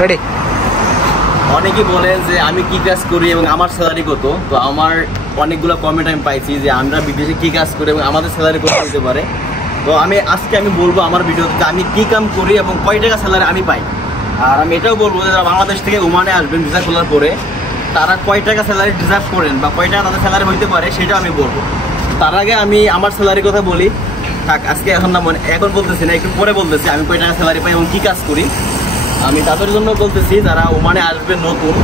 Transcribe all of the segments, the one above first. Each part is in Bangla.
রেডি। অনেকেই বলে যে আমি কি কাজ করি এবং আমার স্যালারি কত। তো আমার অনেকগুলো কমেন্ট আমি পাইছি যে আমরা বিদেশে কি কাজ করি এবং আমাদের স্যালারি কত হতে পারে। তো আজকে আমি বলবো আমার ভিডিওতে আমি কি কাম করি এবং কয় টাকা স্যালারি আমি পাই। আর আমি এটাও বলবো যে যারা বাংলাদেশ থেকে ওমানে আসবেন ভিসা খোলার পরে তারা কয় টাকা স্যালারি ডিজার্ভ করেন বা কয় টাকা তাদের স্যালারি হইতে পারে সেটা আমি বলবো। তার আগে আমি আমার স্যালারির কথা বলি। থাক, আজকে এখন না এখন বলতেছি না, একটু পরে বলতেছি আমি কয় টাকা স্যালারি পাই এবং কী কাজ করি। আমি তাদের জন্য বলতেছি যারা ওমানে আসবে নতুন,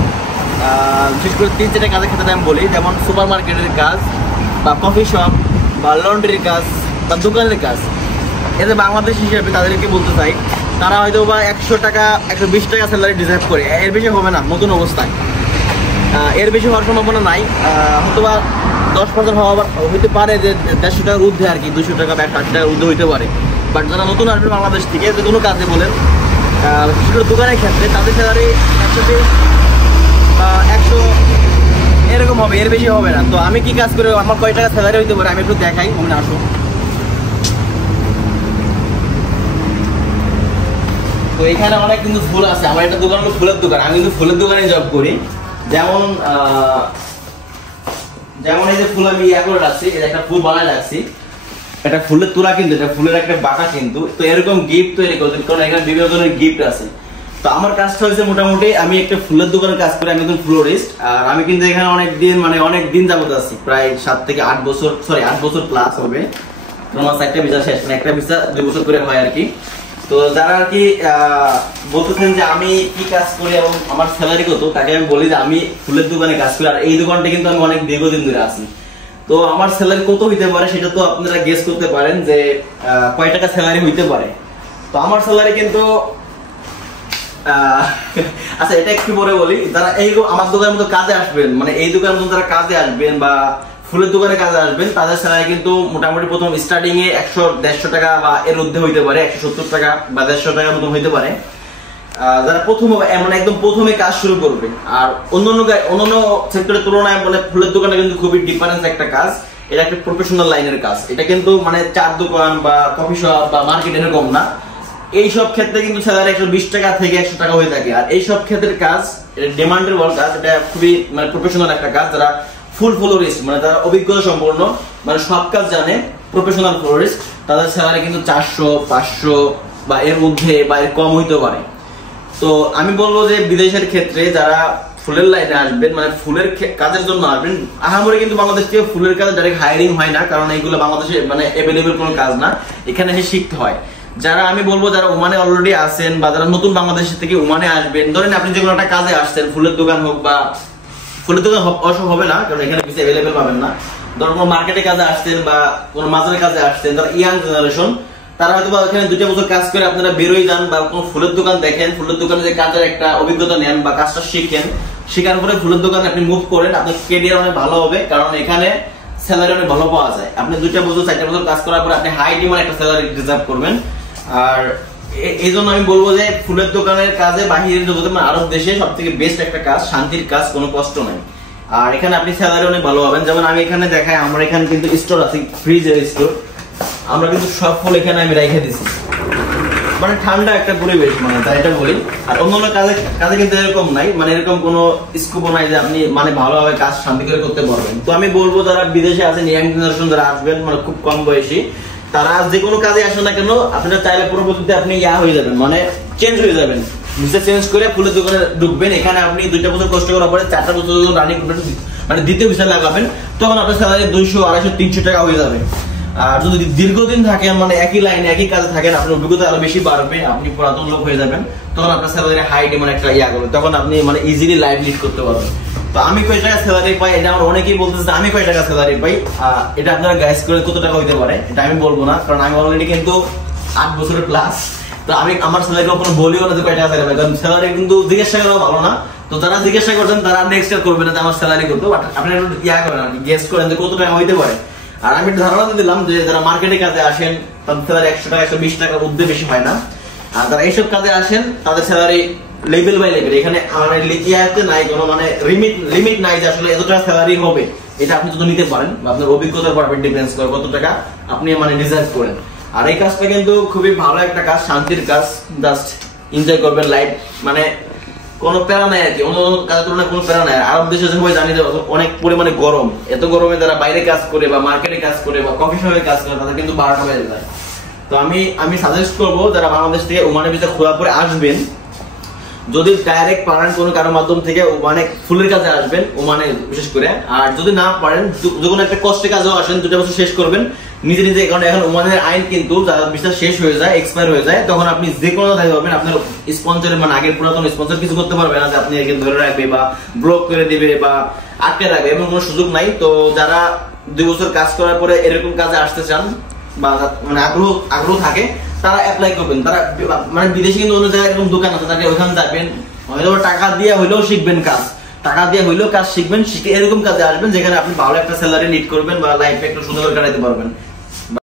বিশেষ করে 3-4টা কাজের ক্ষেত্রে আমি বলি, যেমন সুপার মার্কেটের কাজ বা কফি শপ বা লন্ড্রির কাজ বা দোকানের কাজ। এতে বাংলাদেশ হিসেবে তাদেরকে বলতে চাই তারা হয়তো বা 100 টাকা 120 টাকা স্যালারি ডিজার্ভ করে, এর বেশি হবে না নতুন অবস্থায়। এর বেশি হওয়ার সম্ভাবনা নাই, হয়তো বা 10% হইতে পারে যে 150 টাকার ঊর্ধ্বে আর কি, 200 টাকা বা 180 টাকার ঊর্ধ্বে হইতে পারে। বাট যারা নতুন আসবে বাংলাদেশ থেকে যে কোনো কাজে বলেন, বিশেষ করে দোকানের ক্ষেত্রে তাদের স্যালারি 120 বা 100 এরকম হবে, এর বেশি হবে না। তো আমি কি কাজ করে আমার কয় টাকা স্যালারি হইতে পারে আমি একটু দেখাই, মনে আসো। তো এখানে অনেক কিন্তু ফুল আছে, আমার একটা দোকান হলো ফুলের দোকান, আমি কিন্তু ফুলের দোকানে জব করি। যেমন এই যে ফুল আমি করে রাখছি, একটা ফুল বানায় রাখছি, এটা ফুলের তোলা কিন্তু, এটা ফুলের একটা বাঁকা কিন্তু। তো এরকম গিফট তৈরি করতে, কারণ এখানে বিভিন্ন ধরনের গিফট আছে। তো আমার কাজটা হয়েছে মোটামুটি আমি একটা ফুলের দোকানে কাজ করি, আমি একজন ফ্লোরিস্ট। আর আমি কিন্তু এখানে অনেক দিন যাবত আছি, প্রায় 7 থেকে 8 বছর, 8 বছর প্লাস হবে। আমার 4টা ভিসা শেষ, মানে একটা ভিসা 2 বছর করে হয় আর কি। তো যারা আর কি বলতেছেন যে আমি কি কাজ করি এবং আমার স্যালারি কত, তাকে আমি বলি যে আমি ফুলের দোকানে কাজ করি। আর এই দোকানটা কিন্তু আমি অনেক দীর্ঘদিন ধরে আছি। তো আমার স্যালারি কত হইতে পারে সেটা তো আপনারা গেস করতে পারেন যে কয় টাকা স্যালারি হইতে পারে। তো আমার স্যালারি কিন্তু আচ্ছা, এটা একটু পরে বলি। যারা আমার দোকানের মতো কাজে আসবেন, মানে এই দোকানের মতো যারা কাজে আসবেন বা ফুলের দোকানে কাজে আসবেন, তাদের স্যালারি কিন্তু মোটামুটি প্রথম স্টার্টিং এ 100-150 টাকা বা এর মধ্যে হইতে পারে, 170 টাকা বা 150 টাকার মতো হইতে পারে যারা একদম প্রথমে কাজ শুরু করবে। আর অন্যান্য সেক্টরের তুলনায় মানে ফুলের দোকানে কিন্তু খুবই ডিফারেন্স একটা কাজ। এটা একটা প্রফেশনাল লাইনের কাজ। এটা কিন্তু মানে চার দোকান বা কফি শপ বা মার্কেট এরকম না। এইসব ক্ষেত্রে কিন্তু স্যালারি 120 টাকা থেকে 100 টাকা হয়ে থাকে। আর এইসব ক্ষেত্রের কাজ ডিমান্ডের বড় কাজ, এটা খুবই মানে প্রফেশনাল একটা কাজ। যারা ফুল ফ্লোরিস্ট, মানে তারা অভিজ্ঞতা সম্পন্ন, মানে সব কাজ জানে, প্রফেশনাল ফ্লোরিস্ট, তাদের স্যালারি কিন্তু 400-500 বা এর মধ্যে বা এর কম হইতে পারে। তো আমি বলবো যে বিদেশের ক্ষেত্রে যারা ফুলের লাইনে আসবেন, মানে ফুলের কাজের জন্য আসবেন, আহামরি কিন্তু বাংলাদেশ থেকে ফুলের কাজে ডাইরেক্ট হায়ারিং হয় না, কারণ এইগুলো বাংলাদেশে মানে অ্যাভেলেবেল কোনো কাজ না, এখানে এসে শিখতে হয়। যারা আমি বলবো যারা ওমানে অলরেডি আছেন বা যারা নতুন বাংলাদেশ থেকে ওমানে আসবেন, ধরেন আপনি যে কোনো একটা কাজে আসছেন, ফুলের দোকান হোক বা ফুলের দোকান অসম্ভব হবে না, কারণ এখানে কিছু অ্যাভেলেবেল পাবেন না। ধরো কোনো মার্কেটে কাজে আসছেন বা কোনো মাঝের কাজে আসছেন, যারা ইয়াং জেনারেশন, তারা হয়তো বা এখানে 2 বছর কাজ করে আপনারা বেরোয় যান বা কোনো ফুলের দোকান দেখেন, ফুলের দোকানে যে কাজের একটা অভিজ্ঞতা নেন বা কাজটা শিখেন, শেখার পরে ফুলের দোকানে আপনি মুভ করেন, আপনার ক্যারিয়ার অনেক ভালো হবে, কারণ এখানে স্যালারি অনেক ভালো পাওয়া যায়। আপনি 2 বছর 4 বছর কাজ করার পরে আপনি হাই ডিমান্ড একটা স্যালারি ডিজার্ভ করবেন। আর এই জন্য আমি বলবো যে ফুলের দোকানের কাজে বাহিরের জগতে মানে আরব দেশে সব থেকে বেস্ট একটা কাজ, শান্তির কাজ, কোনো কষ্ট নাই। আর এখানে আপনি স্যালারি অনেক ভালো পাবেন। যেমন আমি এখানে দেখাই, আমার এখানে কিন্তু স্টোর আছে, ফ্রিজের স্টোর, আমরা কিন্তু সব ফুল এখানে আমি রেখে দিছি, মানে ঠান্ডা একটা পরিবেশ, মানে তাই এটা বলি। আর অন্যান্য কাজে কিন্তু এরকম নাই, মানে এরকম কোনো স্কোপ নাই যে আপনি মানে ভালোভাবে কাজ শান্তি করে করতে পারবেন। তো আমি বলবো যারা বিদেশে আছেন, ইয়াং জেনারেশন যারা আসবেন, মানে খুব কম বয়সী, তারা যে কোনো কাজে আসেন না কেন, আপনারা চাইলে পরবর্তীতে আপনি হয়ে যাবেন, মানে চেঞ্জ হয়ে যাবেন, ভিসা চেঞ্জ করে ফুলের দোকানে ঢুকবেন। এখানে আপনি 2 বছর কষ্ট করার পরে 4টা বছর রানিং করবেন, মানে দ্বিতীয় ভিসা লাগাবেন, তখন আপনার স্যালারি 200, 250, 300 টাকা হয়ে যাবে। আর যদি দীর্ঘদিন থাকেন, মানে একই লাইনে একই কাজে থাকেন, আপনার অভিজ্ঞতা আরো বেশি বাড়বে, আপনি পুরাতন লোক হয়ে যাবেন, তখন আপনার স্যালারি হাই ডিমান্ড একটা করবে, তখন আপনি মানে ইজিলি লাইফ লিড করতে পারবেন। তো আমি কয় টাকা স্যালারি পাই, এটা আমার অনেকেই বলতেছে আমি কয় টাকা স্যালারি পাই, এটা আপনারা গাইস করে কত টাকা হইতে পারে এটা আমি বলবো না, কারণ আমি অলরেডি কিন্তু 8 বছরের প্লাস। তো আমি আমার স্যালারি কখনো বলিও না যে কয় টাকা স্যালারি পাই, কারণ স্যালারি কিন্তু জিজ্ঞাসা করা ভালো না। তো যারা জিজ্ঞাসা করছেন তারা নেক্সট ইয়ার করবেন না যে আমার স্যালারি কত, বাট আপনি একটু করেন, আর কি গেস করেন যে কত টাকা হইতে পারে। আর আমি ধারণা দিলাম যে যারা মার্কেটে কাজে আসেন তাদের স্যালারি 100 টাকা 120 টাকার ঊর্ধ্বে বেশি হয় না। আর যারা এইসব কাজে আসেন তাদের স্যালারি লেভেল বাই লেভেল, এখানে আমার লিখিয়াতে নাই কোনো মানে লিমিট নাই যে আসলে এত টাকা স্যালারি হবে। এটা আপনি যদি নিতে পারেন বা আপনার অভিজ্ঞতার উপর ডিপেন্ডস করে কত টাকা আপনি মানে ডিজার্ভ করেন। আর এই কাজটা কিন্তু খুবই ভালো একটা কাজ, শান্তির কাজ, জাস্ট এনজয় করবেন লাইফ, মানে কোনো প্যারা নাই আর কি, অন্য কাজের তুলনায় কোনো প্যারা নাই। আরব দেশে সবাই জানি যে অনেক পরিমাণে গরম, এত গরমে যারা বাইরে কাজ করে বা মার্কেটে কাজ করে বা কফি শপে কাজ করে তাদের কিন্তু 12টা বেজে যায়। তো আমি সাজেস্ট করবো যারা বাংলাদেশ থেকে ওমানে ভিসা খোলা পরে আসবেন, যদি ডাইরেক্ট পারেন কোনো কারোর মাধ্যম থেকে ওমানে ফুলের কাজে আসবেন, ওমানে বিশেষ করে। আর যদি না পারেন যখন একটা কষ্টের কাজেও আসেন, 2 বছর শেষ করবেন নিজে নিজে, কারণ এখন ওমানের আইন কিন্তু যারা ভিসা শেষ হয়ে যায়, এক্সপায়ার হয়ে যায়, তখন আপনি যে কোনো দায়ী পাবেন, আপনার স্পন্সরের মানে আগের পুরাতন স্পন্সর কিছু করতে পারবে না যে আপনি এখানে ধরে রাখবে বা ব্লক করে দিবে বা আটকে রাখবে, এমন কোনো সুযোগ নাই। তো যারা 2 বছর কাজ করার পরে এরকম কাজে আসতে চান বা মানে আগ্রহ থাকে, তারা অ্যাপ্লাই করবেন। তারা মানে বিদেশে কিন্তু অন্য জায়গায় এরকম দোকান আছে, তাদের ওইখানে যাবেন, হয়তো টাকা দিয়ে হইলেও শিখবেন কাজ, টাকা দিয়ে হইলেও কাজ শিখবেন, শিখে এরকম কাজে আসবেন যেখানে আপনি ভালো একটা স্যালারি নিড করবেন বা লাইফে একটু সুন্দর কাটাতে পারবেন।